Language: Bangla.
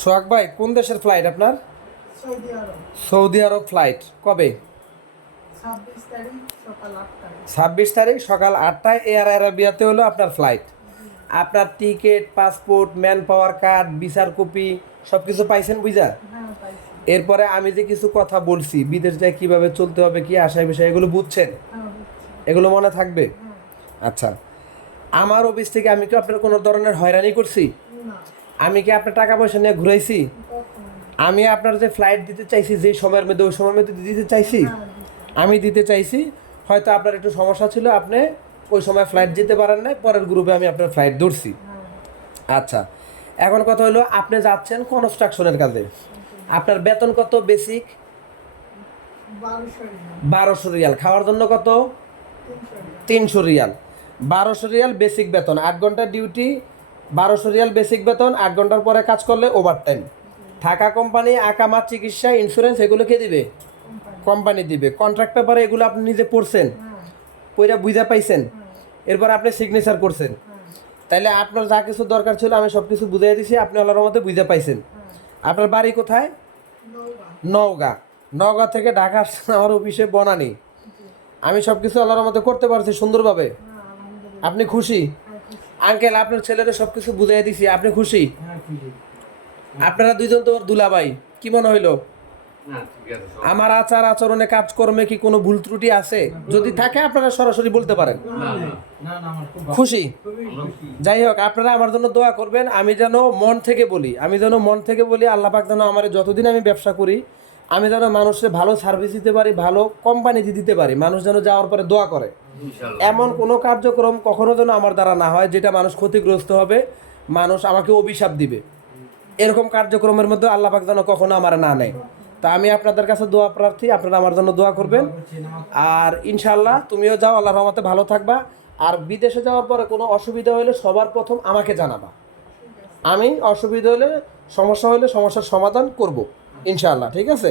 সোহাগ ভাই, কোন দেশের ফ্লাইট আপনার? সৌদি আরব। সৌদি আরব ফ্লাইট কবে? 26 তারিখ সকাল 8টায়। 26 তারিখ সকাল 8টায় এয়ার আরাবিয়াতে হলো আপনার ফ্লাইট। আপনার ticket, passport, man power card, ভিসার কপি সব কিছু পাইছেন বুঝা? হ্যাঁ, পাইছি। এরপরে আমি যে কিছু কথা বলছি বিদেশ যায় কীভাবে চলতে হবে, কি আশায় বিষয়, এগুলো বুঝছেন? হ্যাঁ, বুঝছি। এগুলো মনে থাকবে? হ্যাঁ। আচ্ছা, আমার অফিস থেকে আমি কি আপনার কোনো ধরনের হয়রানি করছি? না, আমি কি আপনার টাকা পয়সা নিয়ে ঘুরাইছি? কখনো না। আমি আপনার যে ফ্লাইট দিতে চাইছি যে সময়ের মধ্যে, ওই সময়ের মধ্যে দিতে চাইছি? হ্যাঁ, দিছি। আমি দিতে চাইছি। হয়তো আপনার একটু সমস্যা ছিল, আপনি ওই সময় ফ্লাইট যেতে পারেন নাই, পরের গ্রুপে আমি আপনার ফ্লাইট ধরছি। হ্যাঁ, আচ্ছা, এখন কথা হলো আপনি যাচ্ছেন কনস্ট্রাকশনের কাজে। আপনার বেতন কত বেসিক? 1200 রিয়াল। 1200 রিয়াল। খাওয়ার জন্য কত? 300 রিয়াল। 300 রিয়াল। 1200 রিয়াল বেসিক বেতন, 8 ঘন্টার ডিউটি। 1200 রিয়াল বেসিক বেতন, 8 ঘন্টার পরে কাজ করলে ওভার টাইম। থাকা কোম্পানি, আকামা, চিকিৎসা, ইন্স্যুরেন্স এগুলো কে দিবে? কোম্পানি। কোম্পানি দিবে। কন্ট্রাক্ট পেপারে এগুলো আপনি নিজে পড়ছেন, হ্যাঁ, পইরা বুঝা পাইছেন, হ্যাঁ, এরপর আপনি সিগনেচার করছেন। হ্যাঁ, তাইলে আপনার যা কিছু দরকার ছিল আমি সব কিছু বুঝাই দিছি, আপনি আল্লাহর মধ্যে বুঝা পাইছেন। হ্যাঁ। আপনার বাড়ি কোথায়? নওগাঁ। নওগাঁ। নওগাঁ থেকে ঢাকা আসছেন আমার অফিসে বনানী। জি। আমি সব কিছু আল্লাহর মধ্যে করতে পারছি সুন্দরভাবে। হ্যাঁ, আলহামদুলিল্লাহ। আপনি খুশি? হ্যাঁ, খুশি। আঙ্কেল, আপনার ছেলেরা সব কিছু বুঝাই দিছি, আপনি খুশি? হ্যাঁ, খুশি। আপনারা দুইজন তো ওর দুলাভাই, কি মনে হইলো? না, ঠিক আছে, সব। আমার আচার আচরণে, কাজকর্মে কি কোনো ভুল ত্রুটি আছে? যদি থাকে আপনারা সরাসরি বলতে পারেন। না, না। না না আমার খুব ভালো। খুশি? খুবই খুশি। যাই হোক, আপনারা আমার জন্য দোয়া করবেন। আমি যেন মন থেকে বলি, আল্লাহ পাক যেন আমার, যতদিন আমি ব্যবসা করি, আমি যেন মানুষের ভালো সার্ভিস দিতে পারি, ভালো কোম্পানিতে দিতে পারি, মানুষ যেন যাওয়ার পরে দোয়া করে। ইনশাআল্লাহ। এমন কোনো কার্যক্রম কখনো যেন আমার দ্বারা না হয় যেটা মানুষ ক্ষতিগ্রস্ত হবে, মানুষ আমাকে অভিশাপ দিবে। এরকম কার্যক্রমের মধ্যে আল্লাহ পাক যেন কখনো আমার না নেয়। তা আমি আপনাদের কাছে দোয়া প্রার্থী, আপনারা আমার জন্য দোয়া করবেন। আর ইনশাআল্লাহ তুমিও যাও, আল্লাহর রহমতে ভালো থাকবা। আর বিদেশে যাওয়ার পরে কোনো অসুবিধা হলে সবার প্রথম আমাকে জানাবা। আমি অসুবিধা হলে, সমস্যা হলে সমস্যার সমাধান করব ইনশাআল্লাহ। ঠিক আছে?